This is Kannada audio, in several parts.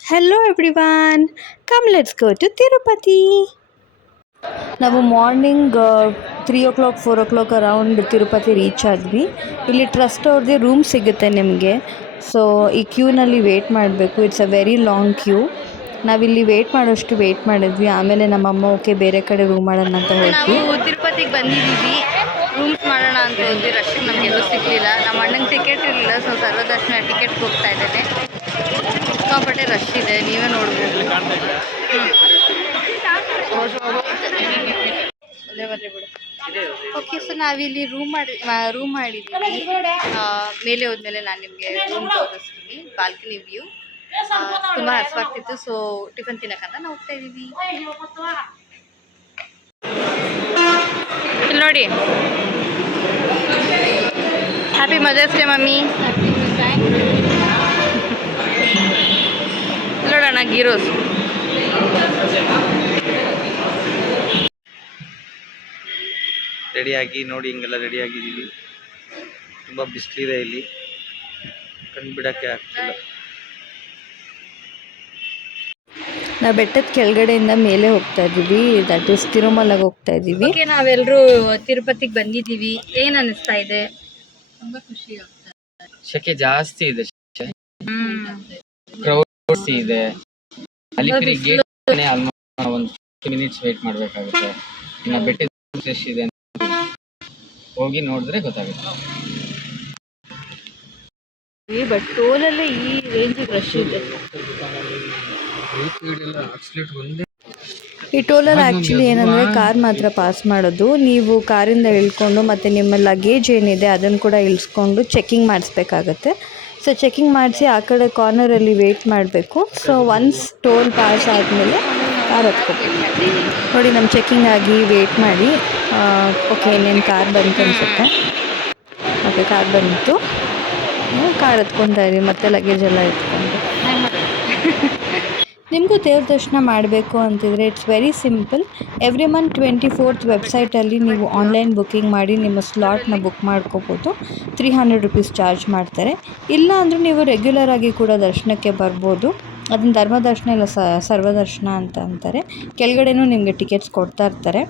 Hello everyone, come let's go to Tirupati. ನಾವು morning 3 o'clock 4 o'clock around Tirupati reach ಆದ್ವಿ. ಇಲ್ಲಿ ಟ್ರಸ್ಟ್ ಅವ್ರದ್ದೇ ರೂಮ್ ಸಿಗುತ್ತೆ ನಿಮಗೆ. ಸೊ ಈ ಕ್ಯೂನಲ್ಲಿ ವೇಟ್ ಮಾಡಬೇಕು. It's a very long queue. ನಾವಿಲ್ಲಿ ವೇಟ್ ಮಾಡಿದ್ವಿ. ಆಮೇಲೆ ನಮ್ಮಮ್ಮ ಓಕೆ ಬೇರೆ ಕಡೆ ರೂಮ್ ಮಾಡೋಣ ಅಂತ ಹೋದ್ವಿ. ನಾವು ತಿರುಪತಿಗೆ ಬಂದಿದ್ದೀವಿ. ರೂಮ್ಸ್ ಮಾಡೋಣ ಅಂತ ಹೋದ್ವಿ. ರಶ್ಗೆ ನಮಗೆಲ್ಲೂ ಸಿಗಲಿಲ್ಲ. ನಮ್ಮ ಅಣ್ಣಂಗೆ ಟಿಕೆಟ್ ಇರಲಿಲ್ಲ. ಸೊ ಸರ್ವದರ್ಶನ ಟಿಕೆಟ್ಗೆ ಹೋಗ್ತಾ ಇದ್ದೇನೆ. ಸಿಕ್ಕಾಪಟ್ಟೆ ರಶ್ ಇದೆ, ನೀವೇ ನೋಡ್ಬೋದು. ಓಕೆ, ಸೊ ನಾವಿಲ್ಲಿ ರೂಮ್ ಮಾಡಿದ್ದೀವಿ. ಮೇಲೆ ಹೋದ್ಮೇಲೆ ನಾನು ನಿಮಗೆ ರೂಮ್ ತೋರಿಸ್ತೀನಿ. ಬಾಲ್ಕನಿ ವ್ಯೂ ತುಂಬ ಹಸುವಾಗ್ತಿತ್ತು. ಸೊ ಟಿಫನ್ ತಿನ್ನಕ್ಕಂತ ನಾವು ಹೋಗ್ತಾ ಇದ್ದೀವಿ. ಇಲ್ಲಿ ನೋಡಿ, ಹ್ಯಾಪಿ ಮದರ್ಸ್ ಡೇ ಮಮ್ಮಿ. ನೋಡೋಣ ಗೀರೋಸ್. ರೆಡಿಯಾಗಿ ನೋಡಿ, ಹಿಂಗೆಲ್ಲ ರೆಡಿಯಾಗಿದ್ದೀವಿ. ತುಂಬ ಬಿಸಿಲಿದೆ ಇಲ್ಲಿ, ಕಂಡುಬಿಡೋಕ್ಕೆ ಆಗ್ತಿಲ್ಲ. ನಾವು ಬೆಟ್ಟದ ಕೆಳಗಡೆಯಿಂದ ಮೇಲೆ ಹೋಗ್ತಾ ಇದ್ದೀವಿ. ದಟ್ ಇಸ್ ತಿರುಮಲಗೆ ಹೋಗ್ತಾ ಇದ್ದೀವಿ. ಓಕೆ, ನಾವೆಲ್ಲರೂ ತಿರುಪತಿಗೆ ಬಂದಿದ್ದೀವಿ. ಏನು ಅನ್ನಿಸ್ತಾ ಇದೆ? ತುಂಬ ಖುಷಿ ಆಗ್ತಾ ಇದೆ. ಶೆಕೆ ಜಾಸ್ತಿ ಇದೆ, ಕ್ರೌಡ್ ಇದೆ. ಅಲಿಪಿರಿ ಗೇಟ್ ಆಲ್ಮೋಸ್ಟ್ ಒಂದು 2 minutes ವೇಟ್ ಮಾಡಬೇಕಾಗುತ್ತೆ. ಇನ್ನು ಬೆಟ್ಟದ ಫ್ರೆಶ್ ಇದೆ, ಹೋಗಿ ನೋಡಿದ್ರೆ ಗೊತ್ತಾಗುತ್ತೆ. ಬಟ್ ಟೋಲಲ್ಲೇ ಈ ರೇಂಜಿಗೆ ರಶ್ ಇದೆ. ಈ ಟೋಲಲ್ಲಿ ಆ್ಯಕ್ಚುಲಿ ಏನಂದರೆ ಕಾರ್ ಮಾತ್ರ ಪಾಸ್ ಮಾಡೋದು. ನೀವು ಕಾರಿಂದ ಇಳ್ಕೊಂಡು ಮತ್ತು ನಿಮ್ಮ ಲಗೇಜ್ ಏನಿದೆ ಅದನ್ನು ಕೂಡ ಇಳಿಸ್ಕೊಂಡು ಚೆಕಿಂಗ್ ಮಾಡಿಸ್ಬೇಕಾಗತ್ತೆ. ಸೊ ಚೆಕಿಂಗ್ ಮಾಡಿಸಿ ಆ ಕಡೆ ಕಾರ್ನರಲ್ಲಿ ವೇಟ್ ಮಾಡಬೇಕು. ಸೊ ಒನ್ಸ್ ಟೋಲ್ ಪಾಸ್ ಆದಮೇಲೆ ಕಾರ್ ಹತ್ಕೋಬೇಕು. ನೋಡಿ, ನಮ್ಮ ಚೆಕಿಂಗ್ ಆಗಿ ವೇಟ್ ಮಾಡಿ ಓಕೆ ಇನ್ನೇನು ಕಾರ್ ಬಂತು ಅನಿಸುತ್ತೆ. ಓಕೆ, ಕಾರ್ ಬಂತು. ಕಾರ್ ಹತ್ಕೊತಾ ಇದ್ದೀವಿ ಮತ್ತು ಲಗೇಜ್ ಎಲ್ಲ ಎತ್ಕೊಂಡು. ನಿಮಗೂ ದೇವ್ರ ದರ್ಶನ ಮಾಡಬೇಕು ಅಂತಿದ್ರೆ it's very simple. Every month 24th ವೆಬ್ಸೈಟಲ್ಲಿ ನೀವು ಆನ್ಲೈನ್ ಬುಕ್ಕಿಂಗ್ ಮಾಡಿ ನಿಮ್ಮ ಸ್ಲಾಟ್ನ ಬುಕ್ ಮಾಡ್ಕೋಬೋದು. 300 rupees ಚಾರ್ಜ್ ಮಾಡ್ತಾರೆ. ಇಲ್ಲ ಅಂದರೂ ನೀವು ರೆಗ್ಯುಲರ್ ಆಗಿ ಕೂಡ ದರ್ಶನಕ್ಕೆ ಬರ್ಬೋದು. ಅದನ್ನು ಧರ್ಮ ದರ್ಶನ ಇಲ್ಲ ಸರ್ವದರ್ಶನ ಅಂತ ಅಂತಾರೆ. ಕೆಳಗಡೆನೂ ನಿಮಗೆ ಟಿಕೆಟ್ಸ್ ಕೊಡ್ತಾ ಇರ್ತಾರೆ.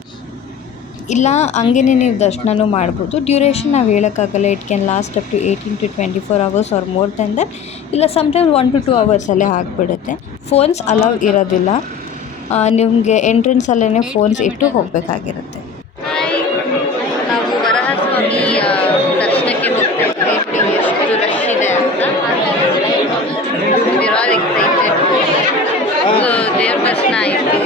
ಇಲ್ಲ ಹಂಗೇ ನೀವು ದರ್ಶನನೂ ಮಾಡ್ಬೋದು. ಡ್ಯೂರೇಷನ್ ನಾವು ಹೇಳೋಕ್ಕಾಗಲ್ಲ. It can last up to 18 to 24 hours or more than that. ಇಲ್ಲ ಸಮ್ಟೈಮ್ಸ್ 1 to 2 hours ಆಗಿಬಿಡುತ್ತೆ. ಫೋನ್ಸ್ ಅಲೌ ಇರೋದಿಲ್ಲ. ನಿಮಗೆ ಎಂಟ್ರೆನ್ಸಲ್ಲೇ ಫೋನ್ಸ್ ಇಟ್ಟು ಹೋಗಬೇಕಾಗಿರುತ್ತೆ. ನಾವು ವರಹಸ್ವಾಮಿ ದರ್ಶನಕ್ಕೆ ಹೋಗ್ತಾ ಇದ್ದೀವಿ. ಎಷ್ಟು ರಶ್ ಇದೆ ಅಂತ. ದೇವ್ರ ದರ್ಶನ ಆಯಿತು.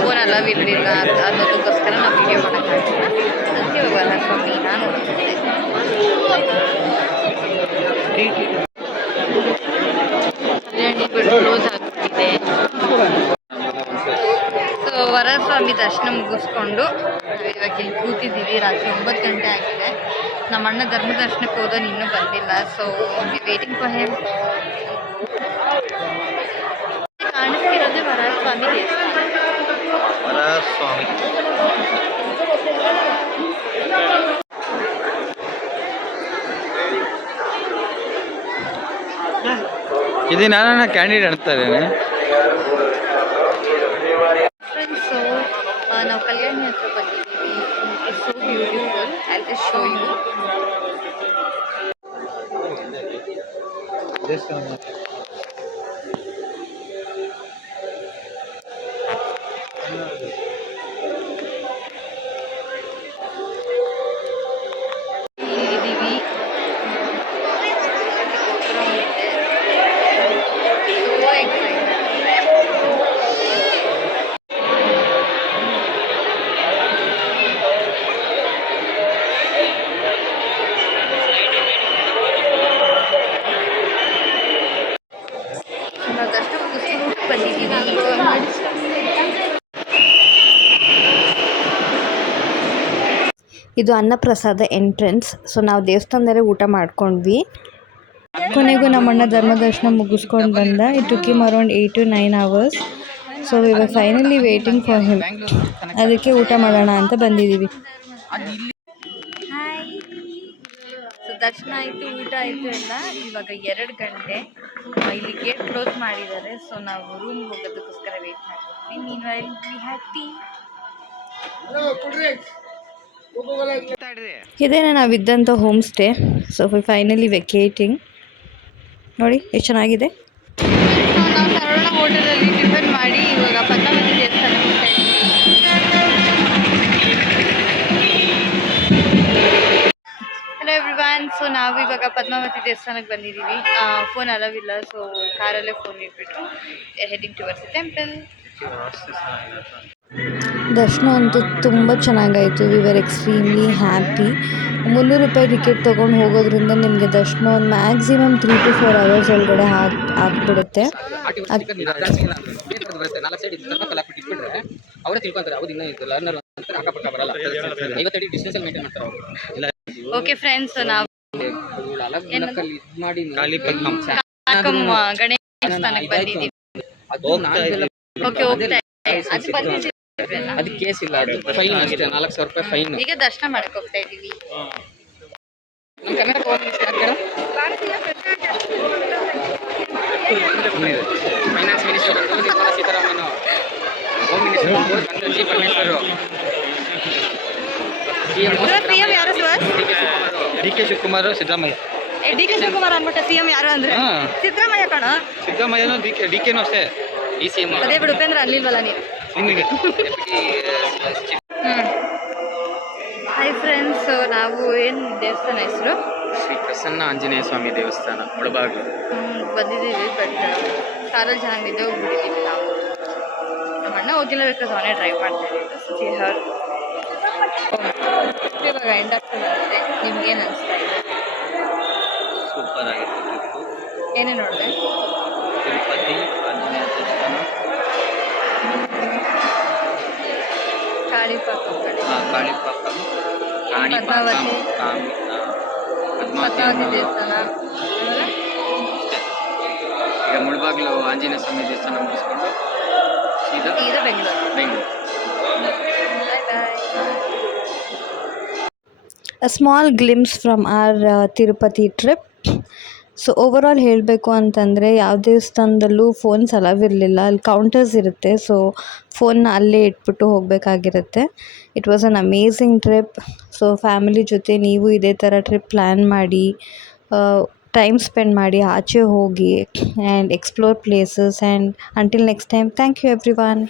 ಫೋನ್ ಅಲವ್ ಇರಲಿಲ್ಲ ಅನ್ನೋದಕ್ಕೋಸ್ಕರ ನಾವು ವಿಡಿಯೋ ಮಾಡೋಕ್ಕಾಗಿಲ್ಲ. ಅದಕ್ಕೆ ವರಹಸ್ವಾಮಿ ನಾನು ಕ್ಲೋಸ್ ಆಗ್ತಿದೆ. ಸೊ ವರಹಸ್ವಾಮಿ ದರ್ಶನ ಮುಗಿಸ್ಕೊಂಡು ಇವಾಗ ಇಲ್ಲಿ ಕೂತಿದ್ದೀವಿ. ರಾತ್ರಿ 9 ಗಂಟೆ ಆಗಿದೆ. ನಮ್ಮ ಅಣ್ಣ ಧರ್ಮ ದರ್ಶನಕ್ಕೆ ಹೋದೋನು ಇನ್ನೂ ಬಂದಿಲ್ಲ. So waiting for him. ಕಾಣಿಸ್ತಿರೋದು ವರಹಸ್ವಾಮಿ ದೇವಸ್ಥಾನ. ಇದು ನಾನು ಕ್ಯಾಂಡಿಡೇಟ್ ಅಂತ ಇದ್ದೇನೆ. ಫ್ರೆಂಡ್ಸು, ನಾವು ಕಲ್ಯಾಣಿ ಹತ್ರ ಬಂದಿದ್ದೀವಿ. It's so beautiful. I will show you. ಇದು ಅನ್ನಪ್ರಸಾದ ಎಂಟ್ರೆನ್ಸ್. ಸೊ ನಾವು ದೇವಸ್ಥಾನದಲ್ಲೇ ಊಟ ಮಾಡ್ಕೊಂಡ್ವಿ. ಕೊನೆಗೂ ನಮ್ಮಣ್ಣ ಧರ್ಮ ದರ್ಶನ ಮುಗಿಸ್ಕೊಂಡು ಬಂದ. It took him around 8 to 9 hours. So we were finally waiting for him. ಅದಕ್ಕೆ ಊಟ ಮಾಡೋಣ ಅಂತ ಬಂದಿದ್ದೀವಿ. ಹಾಯ್. ಸೊ ದರ್ಶನ ಆಯಿತು, ಊಟ ಆಯಿತು ಎಲ್ಲ. ಇವಾಗ 2 ಗಂಟೆ. ಇಲ್ಲಿ ಗೇಟ್ ಕ್ಲೋಸ್ ಮಾಡಿದ್ದಾರೆ, ಸೊ ನಾವು ರೂಮ್ ಹೋಗೋದಕ್ಕೋಸ್ಕರ ವೇಟ್ ಮಾಡ್ತೀವಿ. Meanwhile we have tea. ಇದೇನೆ ನಾವಿದ್ದಂಥ home stay. So finally vacating. ನೋಡಿ ಎಷ್ಟು ಚೆನ್ನಾಗಿದೆ. ನಾವು ಸರವಣ ಹೋಟೆಲಲ್ಲಿ ಟಿಫನ್ ಮಾಡಿ ಇವಾಗ ಪದ್ಮಾವತಿ ದೇವಸ್ಥಾನಕ್ಕೆ ಹೋಗ್ತಾ ಇದ್ದೀವಿ. Hello everyone. ಸೊ ನಾವು ಇವಾಗ ಪದ್ಮಾವತಿ ದೇವಸ್ಥಾನಕ್ಕೆ ಬಂದಿದ್ದೀವಿ. ಫೋನ್ ಅಲವಿಲ್ಲ, ಸೊ ಕಾರಲ್ಲೇ ಫೋನ್ ಇಟ್ಬಿಟ್ಟು ಹೆಡಿಂಗ್ ಟುವರ್ಡ್ಸ್ ದ ಟೆಂಪಲ್. ದರ್ಶನ ಅಂತೂ ತುಂಬ ಚೆನ್ನಾಗಾಯಿತು. We were extremely happy. 300 ರೂಪಾಯಿ ಟಿಕೆಟ್ ತೊಗೊಂಡು ಹೋಗೋದ್ರಿಂದ ನಿಮಗೆ ದರ್ಶನ ಒಂದು ಮ್ಯಾಕ್ಸಿಮಮ್ 3 to 4 hours ಒಳಗಡೆ ಆಗ್ಬಿಡುತ್ತೆ. ಓಕೆ ಫ್ರೆಂಡ್ಸ್, ನಾವು ಗಣೇಶ ದೇವಸ್ಥಾನಕ್ಕೆ ಬಂದಿದ್ದೀವಿ. ಓಕೆ, ಹೋಗ್ತಾ ಅದು ಕೇಸ್ ಇಲ್ಲ, ಅದು ಫೈನ್ ಅಷ್ಟೇ, 4,000 ರೂಪಾಯಿ ಫೈನ್. ಈಗ ದರ್ಶನ ಮಾಡಕ್ ಹೋಗ್ತಾ ಇದ್ದೀವಿ. Finance minister Nirmala Sitharaman, home minister G Parameshwar, CM ಯಾರು ಸರ್? ಡಿ ಕೆ ಶಿವಕುಮಾರ್, ಸಿದ್ದರಾಮಯ್ಯ. ಡಿ ಕೆ ಶಿವಕುಮಾರ್ ಅಂದ್ಬಿಟ್ಟು ಸಿಎಂ ಯಾರು ಅಂದ್ರೆ ಸಿದ್ದರಾಮಯ್ಯ ಕಣ. ಸಿದ್ದರಾಮಯ್ಯನೂ ಡಿ ಕೆನೂ ಅಷ್ಟೇ. ಈ ಸಿಎಂ ಅದೇ ಬಿಡು ಉಪೇಂದ್ರ ಅಲ್ಲಿಲ್ವಲ್ಲ ನೀವು. ನಿಮಗೆ ಹಾಯ್ ಫ್ರೆಂಡ್ಸ್, ನಾವು ಏನು ದೇವಸ್ಥಾನ ಹೆಸರು? ಶ್ರೀ ಪ್ರಸನ್ನ ಆಂಜನೇಯ ಸ್ವಾಮಿ ದೇವಸ್ಥಾನ, ಮುಳಬಾಗಿಲು ಬಂದಿದ್ದೀವಿ. ಬಟ್ ಕಾರಲ್ಲಿ ಚೆನ್ನಾಗಿ ನಿದ್ದೆ ಹೋಗ್ಬಿಟ್ಟಿದ್ದೀವಿ ನಾವು. ನಮ್ಮ ಅಣ್ಣ ಹೋಗಿಲ್ಲ, ಬೇಕಾದ್ರೆ ಅವನೇ ಡ್ರೈವ್ ಮಾಡ್ತಾ ಇದ್ದೀವಿ. ಇವಾಗ ಎಂಡ್ ಆಗ್ತದೆ. ನಿಮ್ಗೇನು ಅನಿಸ್ತಾ ಇದೆ? ಸೂಪರ್ ಆಗಿತ್ತು. ಏನೇ ನೋಡಿದೆ? ತಿರುಪತಿ ಆಂಜನೇಯ ದೇವಸ್ಥಾನ, ಕಾಳಿಪಾಕಂ ಕಡೆ, ಕಾಳಿಪಾಕಂ, ಪದ್ಮಾವತಿ ದೇವಸ್ಥಾನ. ಅಷ್ಟೇ. ಈಗ ಮುಳಬಾಗಿಲು ಆಂಜನೇಯ ಸ್ವಾಮಿ ದೇವಸ್ಥಾನ ಮುಗಿಸ್ಕೊಂಡು ಸೀದಾ Bengaluru. A small glimpse from our Tirupati trip. So overall ಹೇಳಬೇಕು ಅಂತಂದರೆ ಯಾವ ದೇವಸ್ಥಾನದಲ್ಲೂ ಫೋನ್ಸ್ ಅಲವಿರಲಿಲ್ಲ. ಅಲ್ಲಿ ಕೌಂಟರ್ಸ್ ಇರುತ್ತೆ, ಸೊ ಫೋನ್ನ ಅಲ್ಲೇ ಇಟ್ಬಿಟ್ಟು ಹೋಗಬೇಕಾಗಿರುತ್ತೆ. It was an amazing trip. So family ಜೊತೆ ನೀವು ಇದೇ ಥರ ಟ್ರಿಪ್ ಪ್ಲ್ಯಾನ್ ಮಾಡಿ, ಟೈಮ್ ಸ್ಪೆಂಡ್ ಮಾಡಿ, ಆಚೆ ಹೋಗಿ and explore places. And until next time, thank you every one.